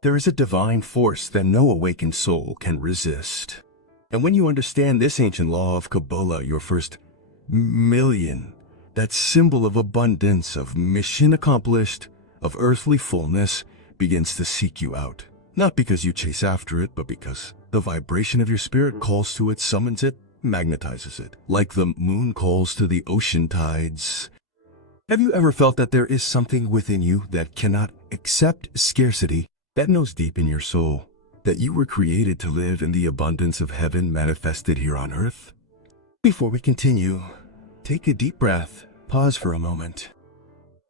There is a divine force that no awakened soul can resist. And when you understand this ancient law of Kabbalah, your first million, that symbol of abundance, of mission accomplished, of earthly fullness, begins to seek you out. Not because you chase after it, but because the vibration of your spirit calls to it, summons it, magnetizes it, like the moon calls to the ocean tides. Have you ever felt that there is something within you that cannot accept scarcity, that knows deep in your soul that you were created to live in the abundance of heaven manifested here on earth? Before we continue, take a deep breath, pause for a moment.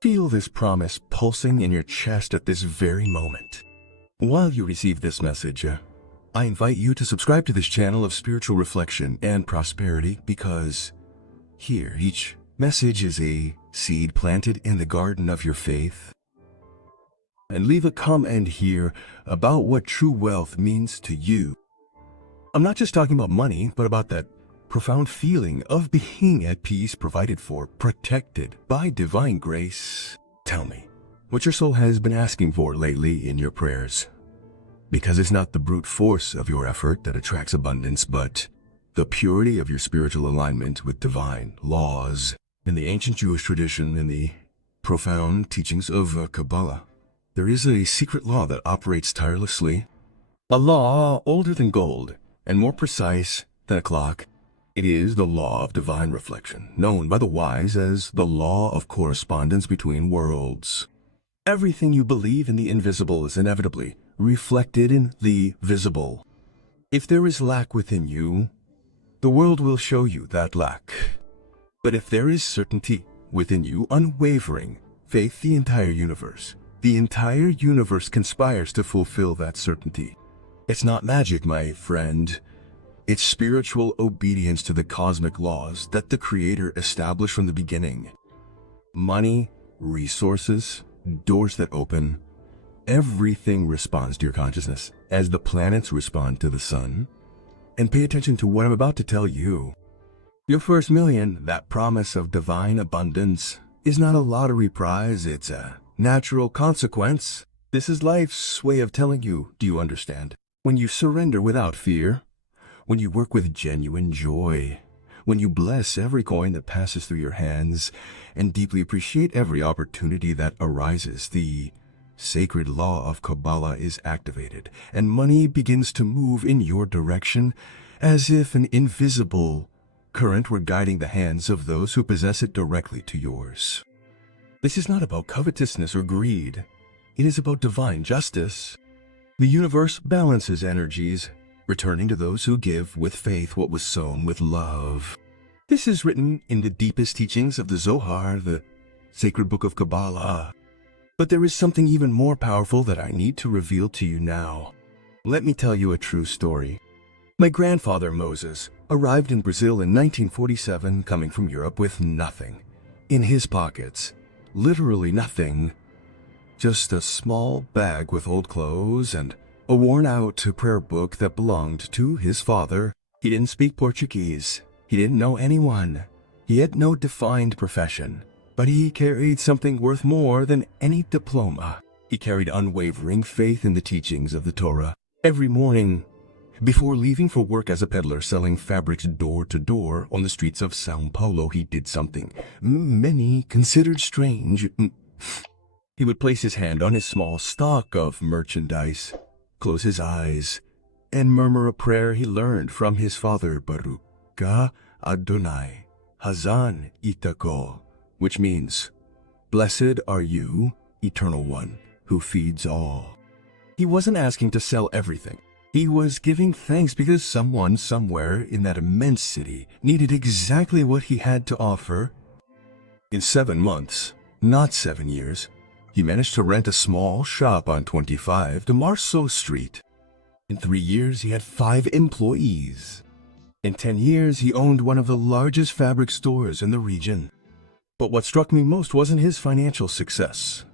Feel this promise pulsing in your chest at this very moment. While you receive this message, I invite you to subscribe to this channel of spiritual reflection and prosperity, because here each message is a seed planted in the garden of your faith. And leave a comment here about what true wealth means to you. I'm not just talking about money, but about that profound feeling of being at peace, provided for, protected by divine grace. Tell me what your soul has been asking for lately in your prayers. Because it's not the brute force of your effort that attracts abundance, but the purity of your spiritual alignment with divine laws. In the ancient Jewish tradition, in the profound teachings of Kabbalah, there is a secret law that operates tirelessly. A law older than gold and more precise than a clock. It is the law of divine reflection, known by the wise as the law of correspondence between worlds. Everything you believe in the invisible is inevitably reflected in the visible. If there is lack within you, the world will show you that lack. But if there is certainty within you, unwavering faith, the entire universe conspires to fulfill that certainty. It's not magic, my friend. It's spiritual obedience to the cosmic laws that the Creator established from the beginning. Money, resources, doors that open, everything responds to your consciousness as the planets respond to the sun. And pay attention to what I'm about to tell you. Your first million, that promise of divine abundance, is not a lottery prize, it's a natural consequence. This is life's way of telling you, do you understand? When you surrender without fear, when you work with genuine joy, when you bless every coin that passes through your hands and deeply appreciate every opportunity that arises, the sacred law of Kabbalah is activated, and money begins to move in your direction as if an invisible current were guiding the hands of those who possess it directly to yours. This is not about covetousness or greed. It is about divine justice. The universe balances energies, returning to those who give with faith what was sown with love. This is written in the deepest teachings of the Zohar, the sacred book of Kabbalah. But there is something even more powerful that I need to reveal to you now. Let me tell you a true story. My grandfather Moses arrived in Brazil in 1947, coming from Europe with nothing in his pockets. Literally nothing. Just a small bag with old clothes and a worn-out prayer book that belonged to his father. He didn't speak Portuguese. He didn't know anyone. He had no defined profession. But he carried something worth more than any diploma. He carried unwavering faith in the teachings of the Torah. Every morning, before leaving for work as a peddler selling fabrics door to door on the streets of São Paulo, he did something many considered strange. He would place his hand on his small stock of merchandise, close his eyes, and murmur a prayer he learned from his father, Baruch Adonai Hazan Itako, which means, "Blessed are you, Eternal One, who feeds all." He wasn't asking to sell everything. He was giving thanks because someone somewhere in that immense city needed exactly what he had to offer. In 7 months, not 7 years, he managed to rent a small shop on 25 de Marceau Street. In 3 years, he had 5 employees. In 10 years, he owned one of the largest fabric stores in the region. But what struck me most wasn't his financial success.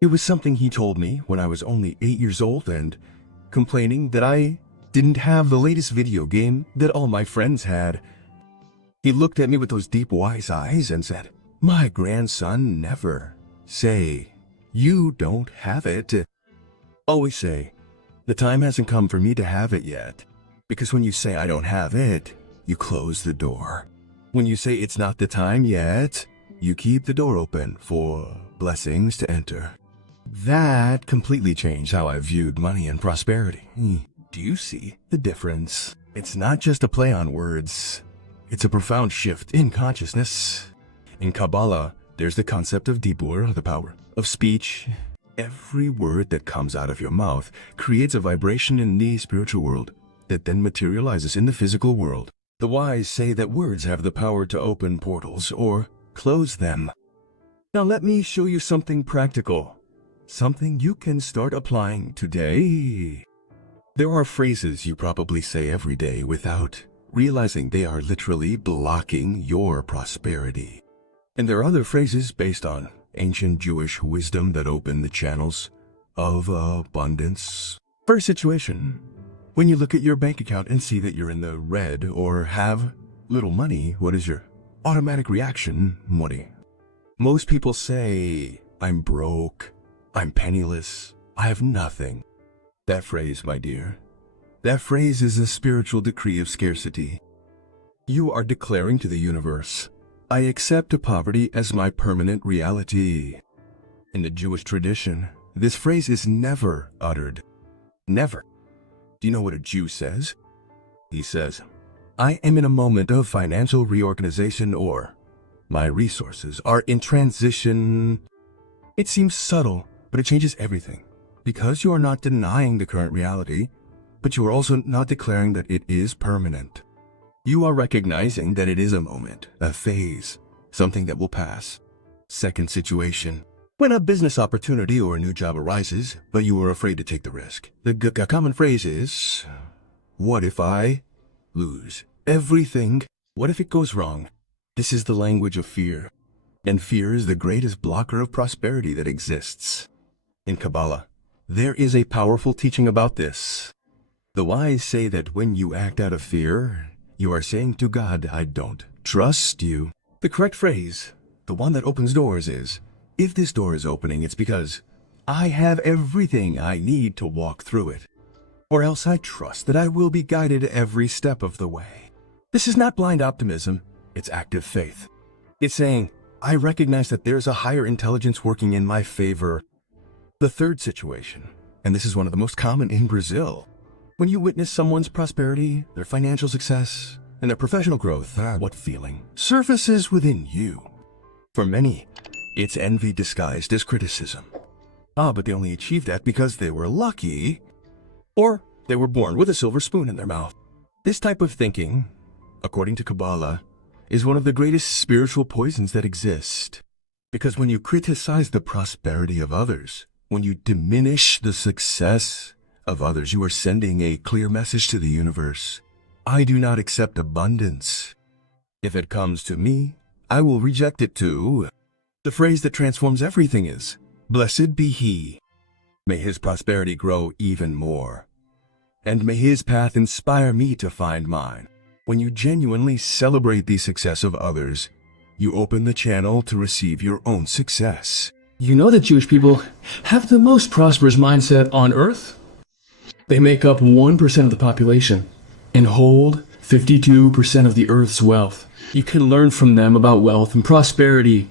It was something he told me when I was only 8 years old and complaining that I didn't have the latest video game that all my friends had. He looked at me with those deep, wise eyes and said, "My grandson, never say you don't have it. Always say The time hasn't come for me to have it yet. Because when you say I don't have it, you close the door. When you say it's not the time yet, you keep the door open for blessings to enter. That completely changed how I viewed money and prosperity. Do you see the difference? It's not just a play on words. It's a profound shift in consciousness. In Kabbalah, there's the concept of dibur, the power of speech. Every word that comes out of your mouth creates a vibration in the spiritual world that then materializes in the physical world. The wise say that words have the power to open portals or close them. Now let me show you something practical. Something you can start applying today. There are phrases you probably say every day without realizing they are literally blocking your prosperity. And there are other phrases based on ancient Jewish wisdom that open the channels of abundance. First situation, when you look at your bank account and see that you're in the red or have little money, what is your automatic reaction? Money. Most people say, I'm broke, I'm penniless, I have nothing. That phrase, my dear, that phrase is a spiritual decree of scarcity. You are declaring to the universe, I accept poverty as my permanent reality. In the Jewish tradition, this phrase is never uttered. Never. Do you know what a Jew says? He says, I am in a moment of financial reorganization, or my resources are in transition. It seems subtle, but it changes everything. Because you are not denying the current reality, but you are also not declaring that it is permanent. You are recognizing that it is a moment, a phase, something that will pass. Second situation. When a business opportunity or a new job arises, but you are afraid to take the risk, the common phrase is, what if I lose everything? What if it goes wrong? This is the language of fear. And fear is the greatest blocker of prosperity that exists. In Kabbalah, there is a powerful teaching about this. The wise say that when you act out of fear, you are saying to God, I don't trust you. The correct phrase, the one that opens doors, is, if this door is opening, it's because I have everything I need to walk through it. Or else I trust that I will be guided every step of the way. This is not blind optimism, it's active faith. It's saying, I recognize that there's a higher intelligence working in my favor. The third situation, and this is one of the most common in Brazil, when you witness someone's prosperity, their financial success, and their professional growth, what feeling surfaces within you? For many, it's envy disguised as criticism. But they only achieved that because they were lucky, or they were born with a silver spoon in their mouth. This type of thinking, according to Kabbalah, is one of the greatest spiritual poisons that exist. Because when you criticize the prosperity of others, when you diminish the success of others, you are sending a clear message to the universe. I do not accept abundance. If it comes to me, I will reject it too. The phrase that transforms everything is, blessed be he. May his prosperity grow even more. And may his path inspire me to find mine. When you genuinely celebrate the success of others, you open the channel to receive your own success. You know that Jewish people have the most prosperous mindset on earth? They make up 1% of the population and hold 52% of the earth's wealth. You can learn from them about wealth and prosperity.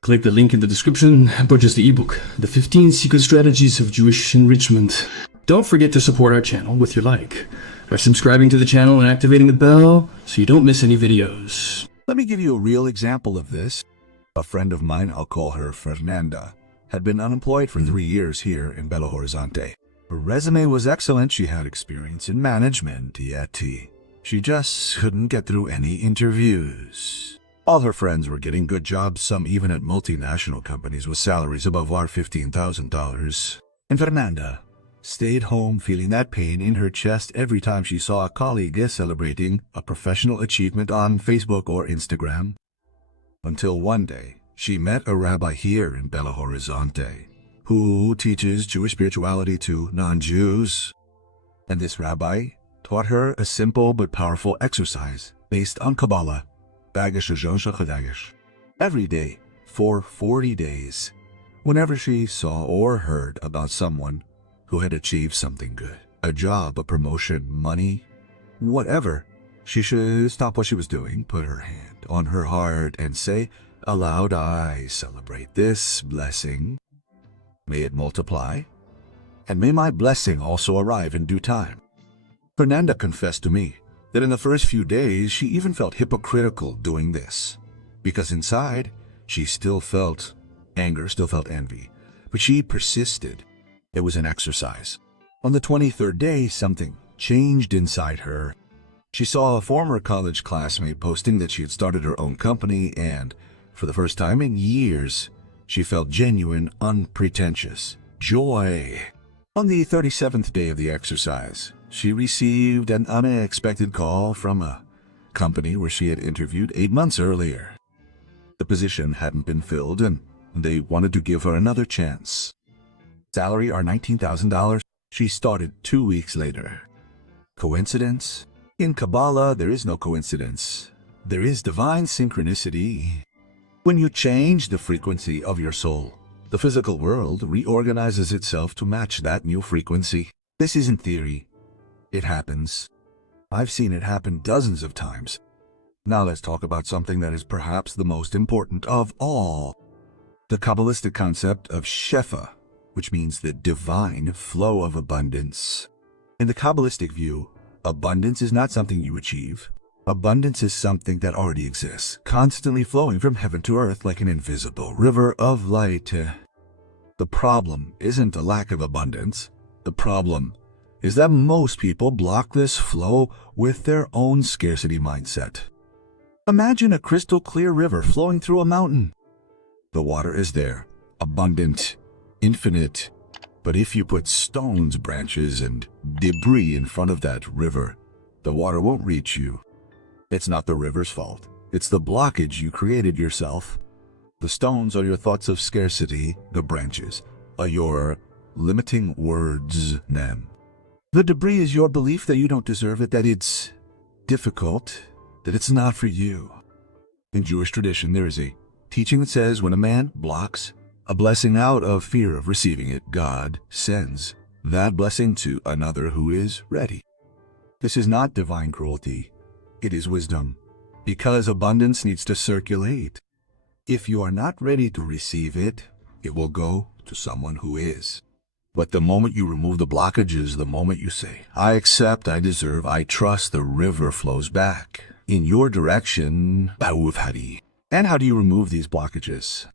Click the link in the description and purchase the ebook, The 15 Secret Strategies of Jewish Enrichment. Don't forget to support our channel with your like by subscribing to the channel and activating the bell so you don't miss any videos. Let me give you a real example of this. A friend of mine, I'll call her Fernanda, had been unemployed for 3 years here in Belo Horizonte. Her resume was excellent, she had experience in management, yet she just couldn't get through any interviews. All her friends were getting good jobs, some even at multinational companies with salaries above our $15,000. And Fernanda stayed home feeling that pain in her chest every time she saw a colleague celebrating a professional achievement on Facebook or Instagram. Until one day, she met a rabbi here in Belo Horizonte who teaches Jewish spirituality to non-Jews. And this rabbi taught her a simple but powerful exercise based on Kabbalah, every day for 40 days. Whenever she saw or heard about someone who had achieved something good, a job, a promotion, money, whatever, she should stop what she was doing, put her hand on her heart, and say aloud, I celebrate this blessing. May it multiply, and may my blessing also arrive in due time. Fernanda confessed to me that in the first few days she even felt hypocritical doing this, because inside she still felt anger, still felt envy, but she persisted. It was an exercise. On the 23rd day, something changed inside her. She saw a former college classmate posting that she had started her own company, and for the first time in years, she felt genuine, unpretentious joy. On the 37th day of the exercise, she received an unexpected call from a company where she had interviewed 8 months earlier. The position hadn't been filled, and they wanted to give her another chance. Salary are $19,000. She started 2 weeks later. Coincidence? In Kabbalah, there is no coincidence. There is divine synchronicity. When you change the frequency of your soul, the physical world reorganizes itself to match that new frequency. This isn't theory. It happens. I've seen it happen dozens of times. Now let's talk about something that is perhaps the most important of all. The Kabbalistic concept of Shefa, which means the divine flow of abundance. In the Kabbalistic view, abundance is not something you achieve. Abundance is something that already exists, constantly flowing from heaven to earth like an invisible river of light. The problem isn't a lack of abundance. The problem is that most people block this flow with their own scarcity mindset. Imagine a crystal clear river flowing through a mountain. The water is there, abundant, infinite. But if you put stones, branches, and debris in front of that river, the water won't reach you. It's not the river's fault. It's the blockage you created yourself. The stones are your thoughts of scarcity. The branches are your limiting words, Nem. The debris is your belief that you don't deserve it, that it's difficult, that it's not for you. In Jewish tradition, there is a teaching that says when a man blocks a blessing out of fear of receiving it, God sends that blessing to another who is ready. This is not divine cruelty. It is wisdom, because abundance needs to circulate. If you are not ready to receive it, it will go to someone who is. But the moment you remove the blockages, the moment you say, I accept, I deserve, I trust, the river flows back in your direction. And how do you remove these blockages?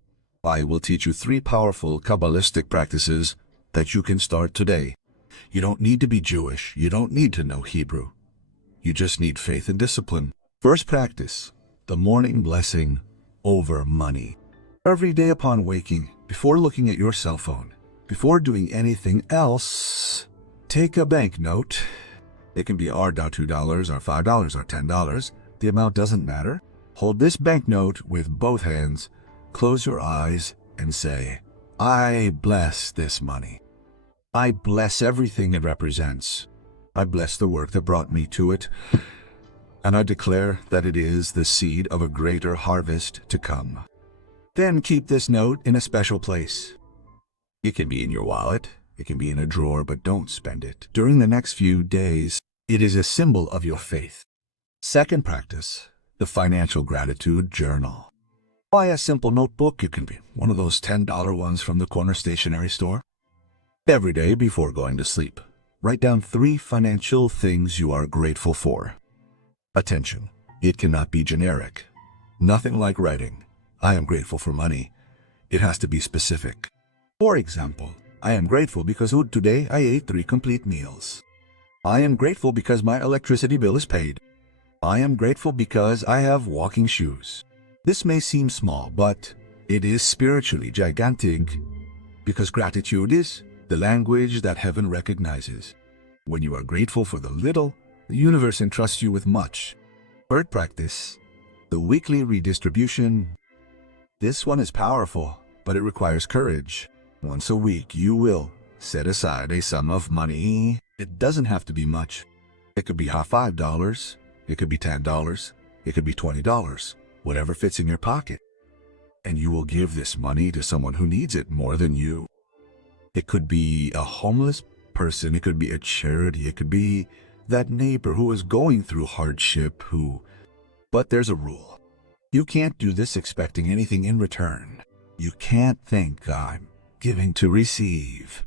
I will teach you 3 powerful Kabbalistic practices that you can start today. You don't need to be Jewish. You don't need to know Hebrew. You just need faith and discipline. First practice, the morning blessing over money. Every day upon waking, before looking at your cell phone, before doing anything else, take a banknote. It can be $2 or $5 or $10. The amount doesn't matter. Hold this banknote with both hands, close your eyes, and say, I bless this money. I bless everything it represents. I bless the work that brought me to it, and I declare that it is the seed of a greater harvest to come. Then keep this note in a special place. It can be in your wallet, it can be in a drawer, but don't spend it. During the next few days, it is a symbol of your faith. Second practice, the financial gratitude journal. Buy a simple notebook. It can be one of those $10 ones from the corner stationery store. Every day before going to sleep, write down 3 financial things you are grateful for. Attention, it cannot be generic. Nothing like writing, I am grateful for money. It has to be specific. For example, I am grateful because today I ate 3 complete meals. I am grateful because my electricity bill is paid. I am grateful because I have walking shoes. This may seem small, but it is spiritually gigantic, because gratitude is the language that heaven recognizes. When you are grateful for the little, the universe entrusts you with much. Third practice, the weekly redistribution. This one is powerful, but it requires courage. Once a week, you will set aside a sum of money. It doesn't have to be much. It could be $5, it could be $10, it could be $20, whatever fits in your pocket. And you will give this money to someone who needs it more than you. It could be a homeless person, it could be a charity, it could be that neighbor who is going through hardship, But there's a rule. You can't do this expecting anything in return. You can't think I'm giving to receive.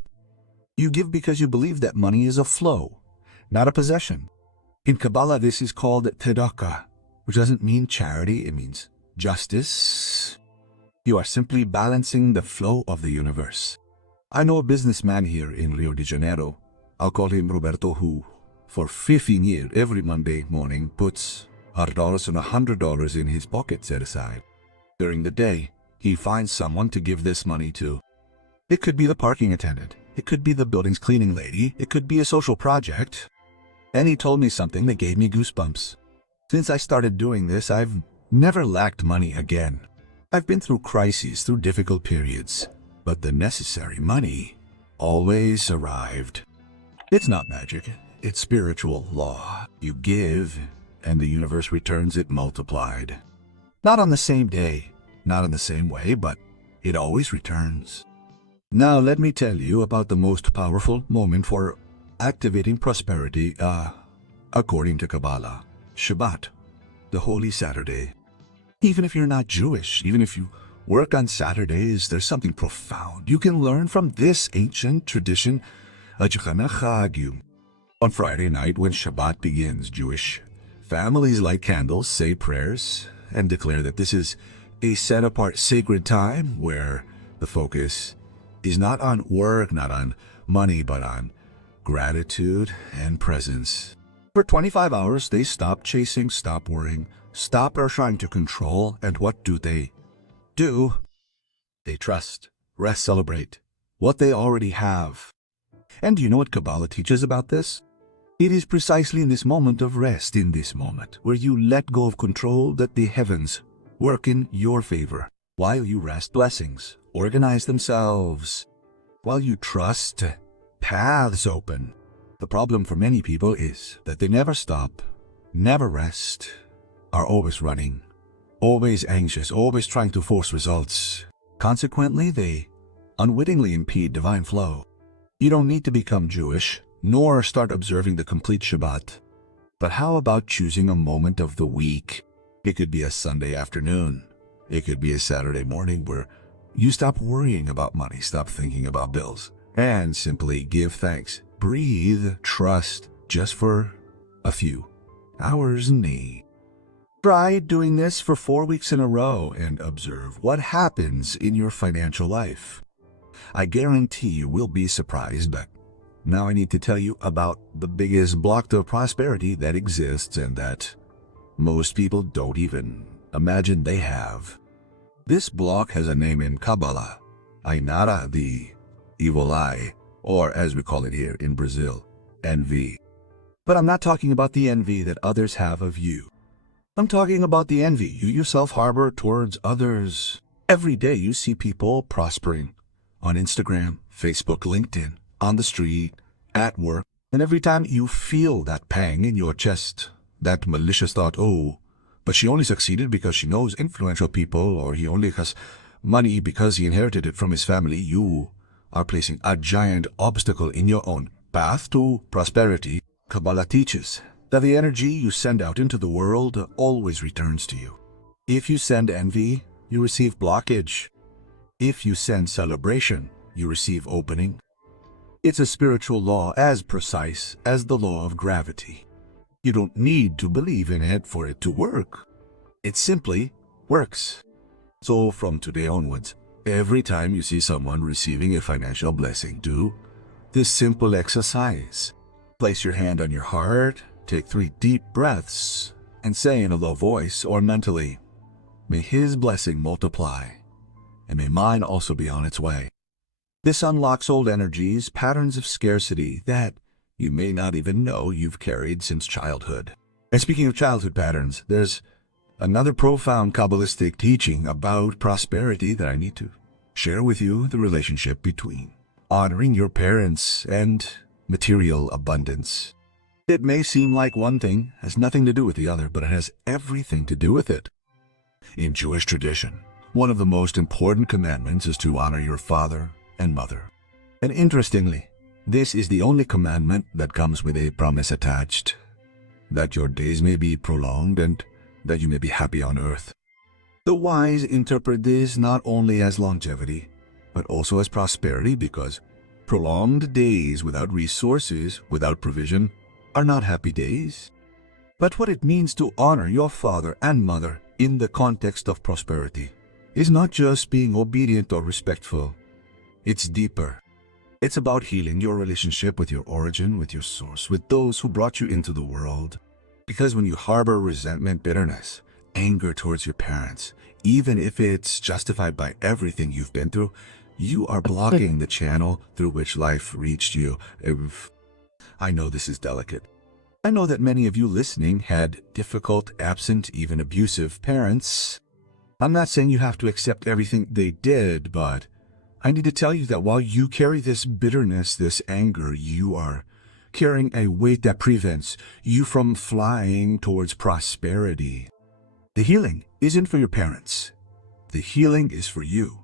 You give because you believe that money is a flow, not a possession. In Kabbalah, this is called tzedakah, which doesn't mean charity, it means justice. You are simply balancing the flow of the universe. I know a businessman here in Rio de Janeiro, I'll call him Roberto, who, for 15 years, every Monday morning, puts $100 and $100 in his pocket set aside. During the day, he finds someone to give this money to. It could be the parking attendant, it could be the building's cleaning lady, it could be a social project. And he told me something that gave me goosebumps. Since I started doing this, I've never lacked money again. I've been through crises, through difficult periods, but the necessary money always arrived. It's not magic, it's spiritual law. You give, and the universe returns it multiplied. Not on the same day, not in the same way, but it always returns. Now let me tell you about the most powerful moment for activating prosperity, according to Kabbalah. Shabbat, the Holy Saturday. Even if you're not Jewish, even if you work on Saturdays, there's something profound you can learn from this ancient tradition. On Friday night, when Shabbat begins, Jewish families light candles, say prayers, and declare that this is a set-apart sacred time where the focus is not on work, not on money, but on gratitude and presence. For 25 hours, they stop chasing, stop worrying, stop trying to control, and what do? They trust, rest, celebrate what they already have. And do you know what Kabbalah teaches about this? It is precisely in this moment of rest, in this moment, where you let go of control, that the heavens work in your favor. While you rest, blessings organize themselves. While you trust, paths open. The problem for many people is that they never stop, never rest, are always running, always anxious, always trying to force results. Consequently, they unwittingly impede divine flow. You don't need to become Jewish, nor start observing the complete Shabbat. But how about choosing a moment of the week? It could be a Sunday afternoon. It could be a Saturday morning where you stop worrying about money, stop thinking about bills, and simply give thanks. Breathe, trust, just for a few hours. Try doing this for 4 weeks in a row and observe what happens in your financial life. I guarantee you will be surprised, but now I need to tell you about the biggest block to prosperity that exists and that most people don't even imagine they have. This block has a name in Kabbalah, ainda, the evil eye, or as we call it here in Brazil, envy. But I'm not talking about the envy that others have of you. I'm talking about the envy you yourself harbor towards others. Every day you see people prospering on Instagram, Facebook, LinkedIn, on the street, at work, and every time you feel that pang in your chest, that malicious thought, oh, but she only succeeded because she knows influential people, or he only has money because he inherited it from his family, you are placing a giant obstacle in your own path to prosperity. Kabbalah teaches that the energy you send out into the world always returns to you. If you send envy, you receive blockage. If you send celebration, you receive opening. It's a spiritual law as precise as the law of gravity. You don't need to believe in it for it to work. It simply works. So from today onwards, every time you see someone receiving a financial blessing, do this simple exercise. Place your hand on your heart, take 3 deep breaths, and say in a low voice or mentally, may his blessing multiply, and may mine also be on its way. This unlocks old energies, patterns of scarcity that you may not even know you've carried since childhood. And speaking of childhood patterns, there's another profound Kabbalistic teaching about prosperity that I need to share with you, the relationship between honoring your parents and material abundance. It may seem like one thing has nothing to do with the other, but it has everything to do with it. In Jewish tradition, one of the most important commandments is to honor your father and mother. And interestingly, This is the only commandment that comes with a promise attached, that your days may be prolonged and that you may be happy on earth. The wise interpret this not only as longevity, but also as prosperity, because prolonged days without resources, without provision, are not happy days. But what it means to honor your father and mother in the context of prosperity is not just being obedient or respectful. It's deeper. It's about healing your relationship with your origin, with your source, with those who brought you into the world. Because when you harbor resentment, bitterness, anger towards your parents, even if it's justified by everything you've been through, you are blocking the channel through which life reached you. I know this is delicate. I know that many of you listening had difficult, absent, even abusive parents. I'm not saying you have to accept everything they did, but I need to tell you that while you carry this bitterness, this anger, you are carrying a weight that prevents you from flying towards prosperity. The healing isn't for your parents. The healing is for you.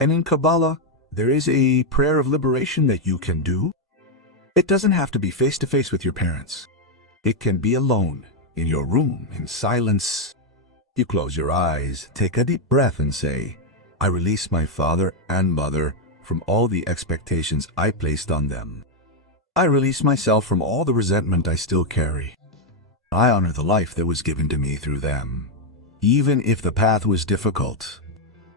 And in Kabbalah, there is a prayer of liberation that you can do. It doesn't have to be face-to-face with your parents. It can be alone, in your room, in silence. You close your eyes, take a deep breath and say, I release my father and mother from all the expectations I placed on them. I release myself from all the resentment I still carry. I honor the life that was given to me through them, even if the path was difficult.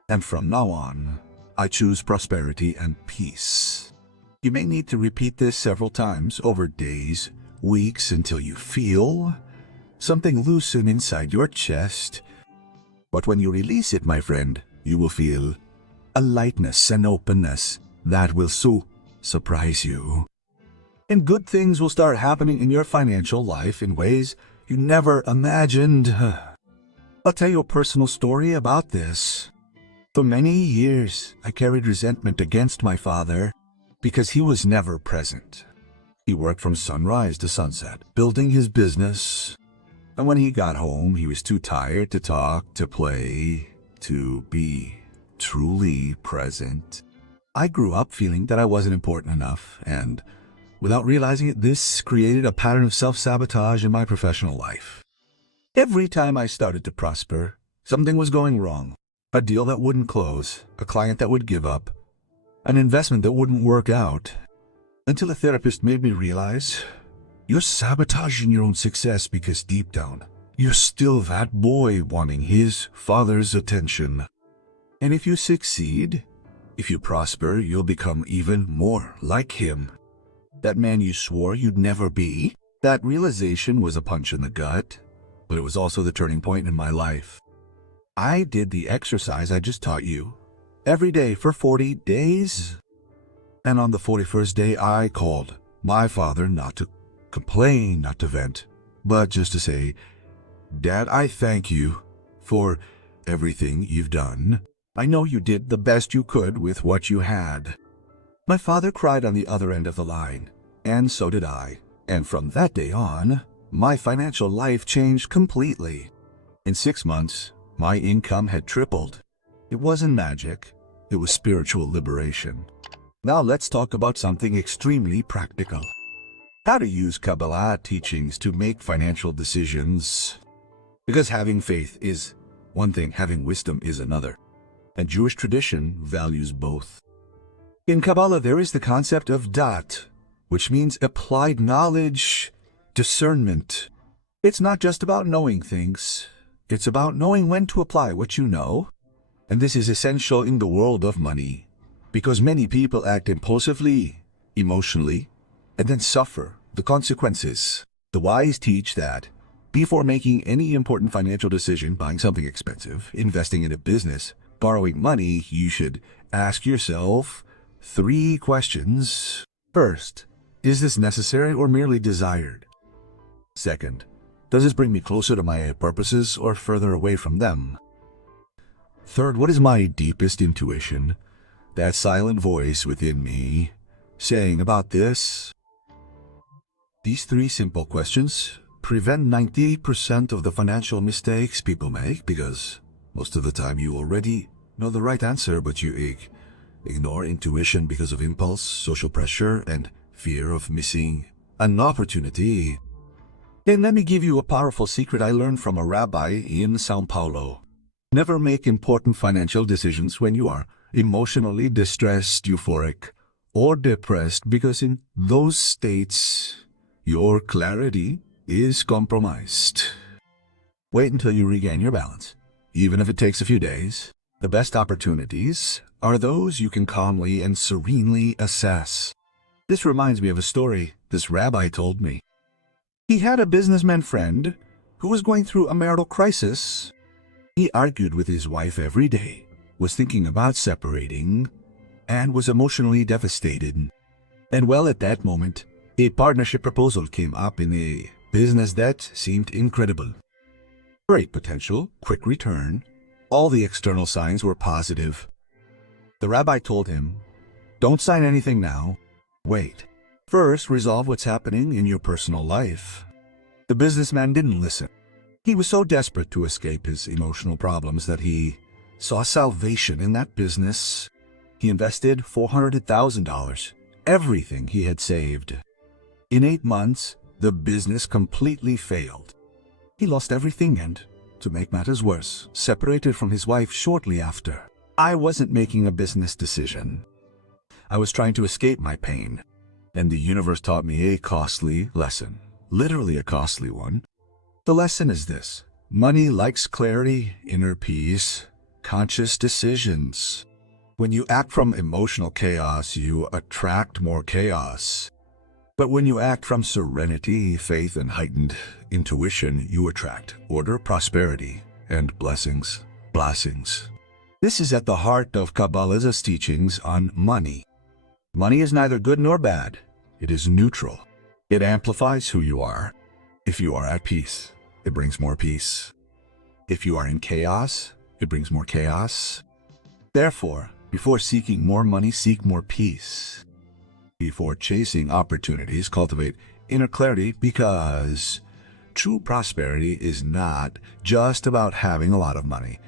And from now on, I choose prosperity and peace. You may need to repeat this several times over days, weeks, until you feel something loosen inside your chest. But when you release it, my friend, you will feel a lightness and openness that will so surprise you. And good things will start happening in your financial life in ways you never imagined. I'll tell you a personal story about this. For many years, I carried resentment against my father because he was never present. He worked from sunrise to sunset, building his business. And when he got home, he was too tired to talk, to play, to be truly present. I grew up feeling that I wasn't important enough, and without realizing it, this created a pattern of self-sabotage in my professional life. Every time I started to prosper, something was going wrong. A deal that wouldn't close, a client that would give up, an investment that wouldn't work out, until a therapist made me realize you're sabotaging your own success because deep down, you're still that boy wanting his father's attention. And if you succeed, if you prosper, you'll become even more like him. That man you swore you'd never be. That realization was a punch in the gut, but it was also the turning point in my life. I did the exercise I just taught you every day for 40 days. And on the 41st day, I called my father not to complain, not to vent, but just to say, Dad, I thank you for everything you've done. I know you did the best you could with what you had. My father cried on the other end of the line, and so did I. And from that day on, my financial life changed completely. In 6 months, my income had tripled. It wasn't magic, it was spiritual liberation. Now let's talk about something extremely practical. How to use Kabbalah teachings to make financial decisions. Because having faith is one thing, having wisdom is another. And Jewish tradition values both. In Kabbalah, there is the concept of dat, which means applied knowledge, discernment. It's not just about knowing things. It's about knowing when to apply what you know. And this is essential in the world of money, because many people act impulsively, emotionally, and then suffer the consequences. The wise teach that before making any important financial decision, buying something expensive, investing in a business, borrowing money, you should ask yourself 3 questions. First, is this necessary or merely desired? Second, does this bring me closer to my purposes or further away from them? Third, what is my deepest intuition, that silent voice within me, saying about this? These 3 simple questions prevent 98% of the financial mistakes people make, because most of the time you already know the right answer, but you ignore intuition because of impulse, social pressure, and fear of missing an opportunity. And let me give you a powerful secret I learned from a rabbi in Sao Paulo. Never make important financial decisions when you are emotionally distressed, euphoric, or depressed, because in those states, your clarity is compromised. Wait until you regain your balance. Even if it takes a few days, the best opportunities are those you can calmly and serenely assess. This reminds me of a story this rabbi told me. He had a businessman friend who was going through a marital crisis. He argued with his wife every day, was thinking about separating, and was emotionally devastated. And well, at that moment, a partnership proposal came up in a business that seemed incredible. Great potential, quick return. All the external signs were positive. The rabbi told him, "Don't sign anything now. Wait. First, resolve what's happening in your personal life." The businessman didn't listen. He was so desperate to escape his emotional problems that he saw salvation in that business. He invested $400,000, everything he had saved. In 8 months, the business completely failed. He lost everything and, to make matters worse, separated from his wife shortly after. I wasn't making a business decision. I was trying to escape my pain. And the universe taught me a costly lesson, literally a costly one. The lesson is this: money likes clarity, inner peace, conscious decisions. When you act from emotional chaos, you attract more chaos. But when you act from serenity, faith, and heightened intuition, you attract order, prosperity, and blessings. Blessings. This is at the heart of Kabbalah's teachings on money. Money is neither good nor bad. It is neutral. It amplifies who you are. If you are at peace, it brings more peace. If you are in chaos, it brings more chaos. Therefore, before seeking more money, seek more peace. Before chasing opportunities, cultivate inner clarity, because true prosperity is not just about having a lot of money.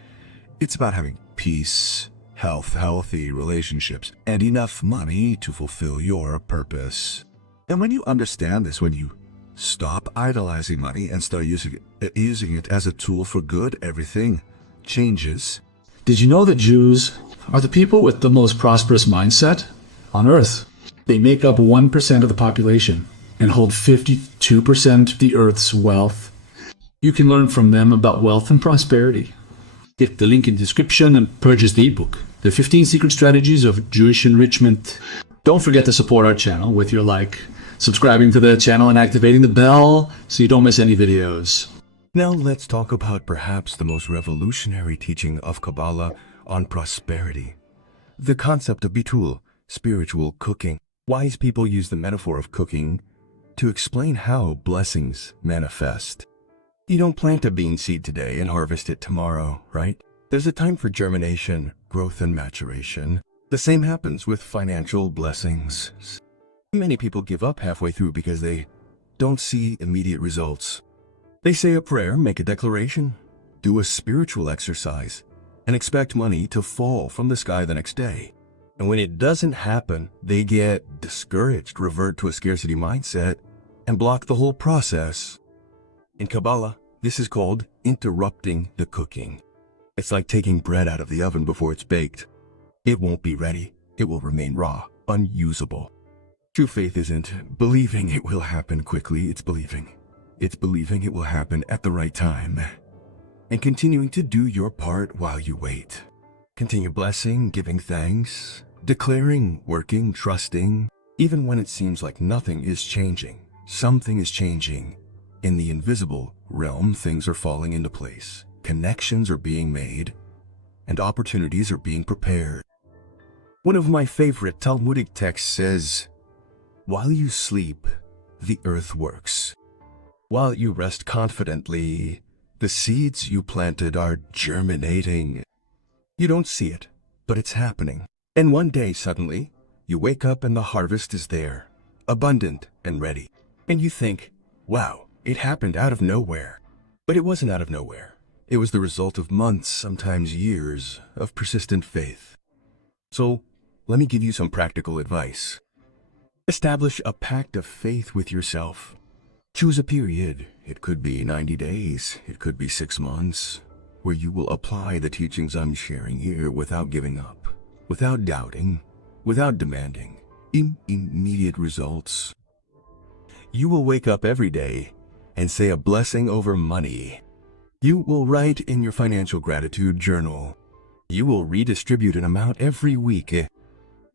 It's about having peace, health, healthy relationships, and enough money to fulfill your purpose. And when you understand this, when you stop idolizing money and start using it as a tool for good, everything changes. Did you know that Jews are the people with the most prosperous mindset on earth? They make up 1% of the population and hold 52% of the earth's wealth. You can learn from them about wealth and prosperity. Hit the link in the description and purchase the ebook, The 15 Secret Strategies of Jewish Enrichment. Don't forget to support our channel with your like, subscribing to the channel, and activating the bell so you don't miss any videos. Now let's talk about perhaps the most revolutionary teaching of Kabbalah on prosperity. The concept of bitul, spiritual cooking. Wise people use the metaphor of cooking to explain how blessings manifest. You don't plant a bean seed today and harvest it tomorrow, right? There's a time for germination, growth, and maturation. The same happens with financial blessings. Many people give up halfway through because they don't see immediate results. They say a prayer, make a declaration, do a spiritual exercise, and expect money to fall from the sky the next day. And when it doesn't happen, they get discouraged, revert to a scarcity mindset, and block the whole process. In Kabbalah, this is called interrupting the cooking. It's like taking bread out of the oven before it's baked. It won't be ready. It will remain raw, unusable. True faith isn't believing it will happen quickly, it's believing. It's believing it will happen at the right time. And continuing to do your part while you wait. Continue blessing, giving thanks, declaring, working, trusting. Even when it seems like nothing is changing, something is changing. In the invisible realm, things are falling into place. Connections are being made, and opportunities are being prepared. One of my favorite Talmudic texts says, "While you sleep, the earth works. While you rest confidently, the seeds you planted are germinating." You don't see it, but it's happening. And one day, suddenly, you wake up and the harvest is there, abundant and ready. And you think, wow, it happened out of nowhere. But it wasn't out of nowhere. It was the result of months, sometimes years, of persistent faith. So, let me give you some practical advice. Establish a pact of faith with yourself. Choose a period. It could be 90 days. It could be 6 months, where you will apply the teachings I'm sharing here without giving up, without doubting, without demanding immediate results. You will wake up every day and say a blessing over money. You will write in your financial gratitude journal. You will redistribute an amount every week.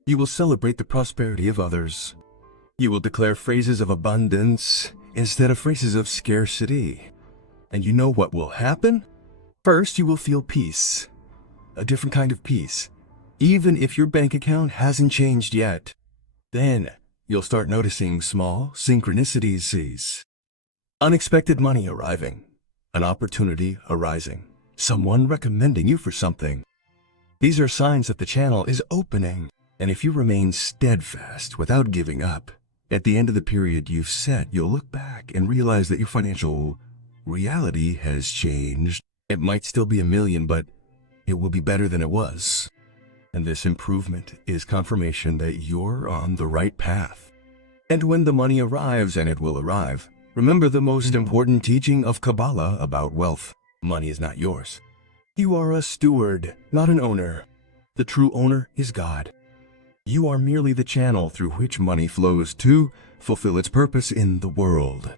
You will celebrate the prosperity of others. You will declare phrases of abundance instead of phrases of scarcity. And you know what will happen? First, you will feel peace, a different kind of peace, even if your bank account hasn't changed yet. Then, you'll start noticing small synchronicities. Unexpected money arriving, an opportunity arising, someone recommending you for something. These are signs that the channel is opening. And if you remain steadfast without giving up, at the end of the period you've set, you'll look back and realize that your financial reality has changed. It might still be $1 million, but it will be better than it was. And this improvement is confirmation that you're on the right path. And when the money arrives, and it will arrive, remember the most important teaching of Kabbalah about wealth. Money is not yours. You are a steward, not an owner. The true owner is God. You are merely the channel through which money flows to fulfill its purpose in the world.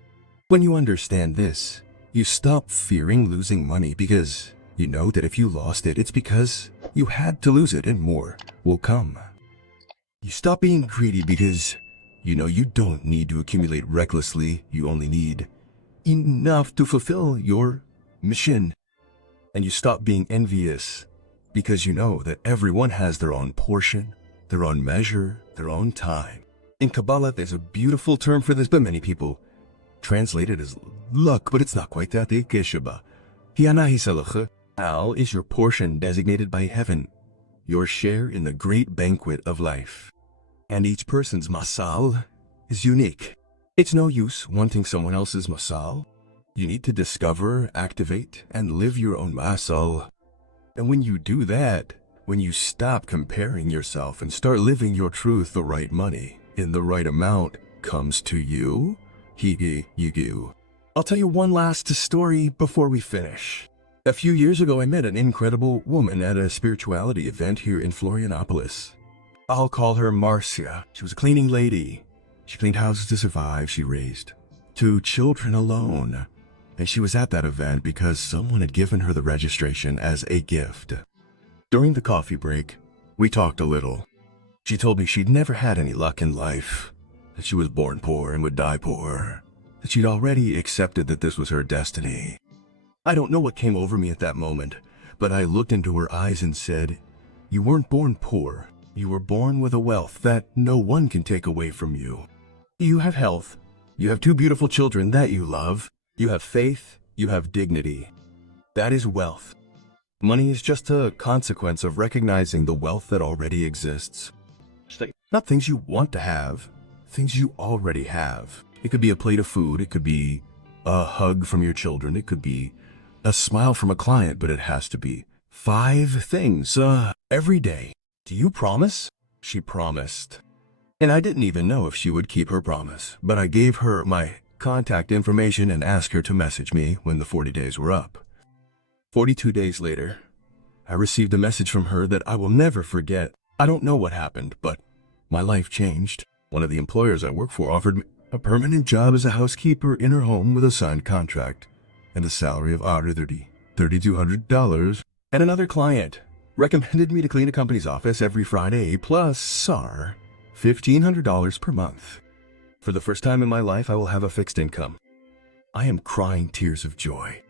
When you understand this, you stop fearing losing money because you know that if you lost it, it's because you had to lose it and more will come. You stop being greedy because you know you don't need to accumulate recklessly. You only need enough to fulfill your mission. And you stop being envious because you know that everyone has their own portion, their own measure, their own time. In Kabbalah, there's a beautiful term for this, but many people translate it as luck, but it's not quite that. Al is your portion designated by heaven, your share in the great banquet of life. And each person's masal is unique. It's no use wanting someone else's masal. You need to discover, activate, and live your own masal. And when you do that, when you stop comparing yourself and start living your truth, the right money in the right amount comes to you. I'll tell you one last story before we finish. A few years ago, I met an incredible woman at a spirituality event here in Florianopolis. I'll call her Marcia. She was a cleaning lady. She cleaned houses to survive. She raised 2 children alone. And she was at that event because someone had given her the registration as a gift. During the coffee break, we talked a little. She told me she'd never had any luck in life, that she was born poor and would die poor, that she'd already accepted that this was her destiny. I don't know what came over me at that moment, but I looked into her eyes and said, "You weren't born poor. You were born with a wealth that no one can take away from you. You have health. You have 2 beautiful children that you love. You have faith. You have dignity. That is wealth. Money is just a consequence of recognizing the wealth that already exists. Not things you want to have, things you already have. It could be a plate of food, it could be a hug from your children, it could be a smile from a client, but it has to be 5 things every day. Do you promise?" She promised. And I didn't even know if she would keep her promise, but I gave her my contact information and asked her to message me when the 40 days were up. 42 days later, I received a message from her that I will never forget. I don't know what happened, but my life changed. One of the employers I work for offered me a permanent job as a housekeeper in her home with a signed contract and a salary of $3,200. And another client recommended me to clean a company's office every Friday plus SAR, $1,500 per month. For the first time in my life, I will have a fixed income. I am crying tears of joy.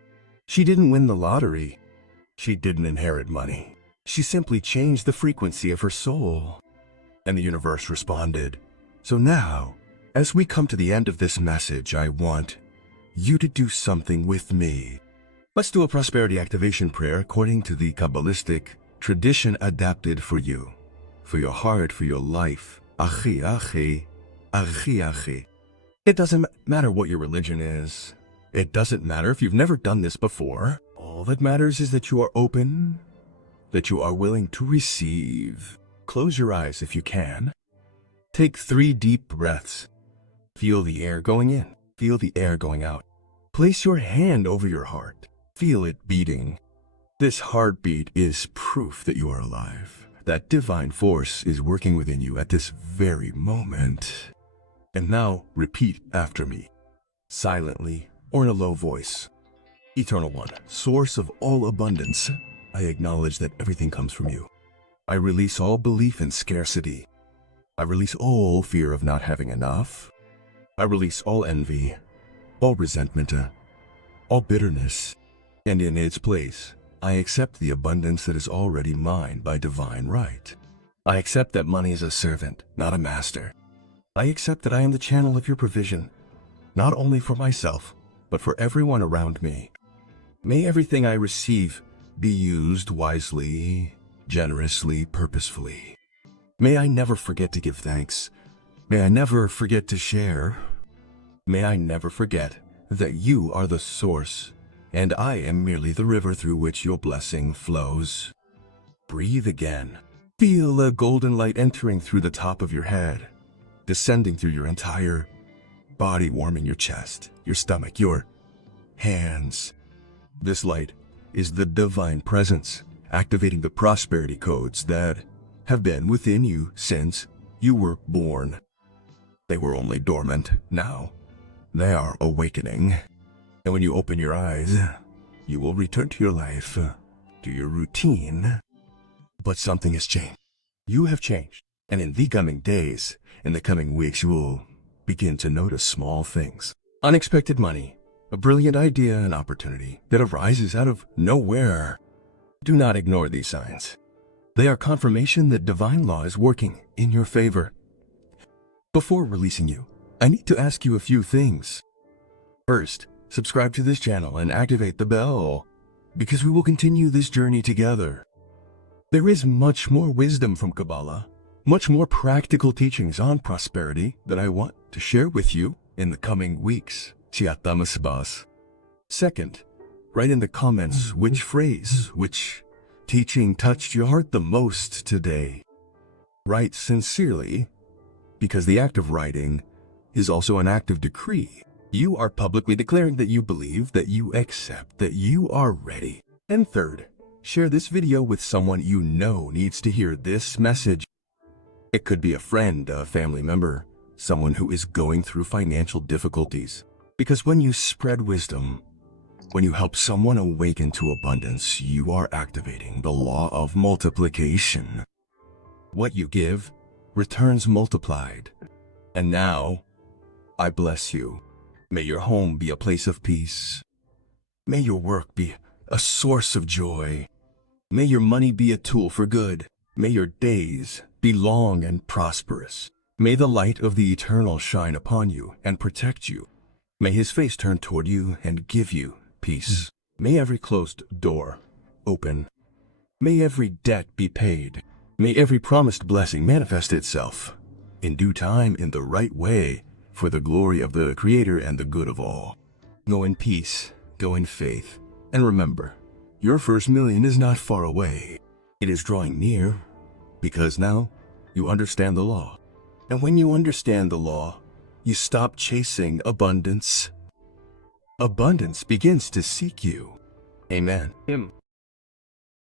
She didn't win the lottery. She didn't inherit money. She simply changed the frequency of her soul. And the universe responded. So now, as we come to the end of this message, I want you to do something with me. Let's do a prosperity activation prayer according to the Kabbalistic tradition adapted for you, for your heart, for your life. Achi, achi, achi, achi. It doesn't matter what your religion is. It doesn't matter if you've never done this before. All that matters is that you are open, that you are willing to receive. close your eyes if you can. Take 3 deep breaths. Feel the air going in. Feel the air going out. Place your hand over your heart. Feel it beating. This heartbeat is proof that you are alive, that divine force is working within you at this very moment. And now repeat after me, silently or in a low voice. Eternal One, source of all abundance, I acknowledge that everything comes from you. I release all belief in scarcity. I release all fear of not having enough. I release all envy, all resentment, all bitterness, and in its place, I accept the abundance that is already mine by divine right. I accept that money is a servant, not a master. I accept that I am the channel of your provision, not only for myself, but for everyone around me. May everything I receive be used wisely, generously, purposefully. May I never forget to give thanks. May I never forget to share. May I never forget that you are the source, and I am merely the river through which your blessing flows. Breathe again. Feel a golden light entering through the top of your head, descending through your entire body, warming your chest, your stomach, your hands. This light is the divine presence, activating the prosperity codes that have been within you since you were born. They were only dormant. Now, they are awakening. And when you open your eyes, you will return to your life, to your routine. But something has changed. You have changed. And in the coming days, in the coming weeks, you will begin to notice small things. Unexpected money, a brilliant idea and opportunity that arises out of nowhere. Do not ignore these signs. They are confirmation that divine law is working in your favor. Before releasing you, I need to ask you a few things. First, subscribe to this channel and activate the bell, because we will continue this journey together. There is much more wisdom from Kabbalah, much more practical teachings on prosperity that I want to share with you in the coming weeks. Second, write in the comments which phrase, which teaching touched your heart the most today. Write sincerely, because the act of writing is also an act of decree. You are publicly declaring that you believe, that you accept, that you are ready. And third, share this video with someone you know needs to hear this message. It could be a friend, a family member, someone who is going through financial difficulties. Because when you spread wisdom, when you help someone awaken to abundance, you are activating the law of multiplication. What you give returns multiplied. And now, I bless you. May your home be a place of peace. May your work be a source of joy. May your money be a tool for good. May your days be long and prosperous. May the light of the Eternal shine upon you and protect you. May His face turn toward you and give you peace. May every closed door open. May every debt be paid. May every promised blessing manifest itself in due time in the right way, for the glory of the Creator and the good of all. Go in peace, go in faith, and remember, your first million is not far away. It is drawing near, because now you understand the law. And when you understand the law, you stop chasing abundance. Abundance begins to seek you. Amen.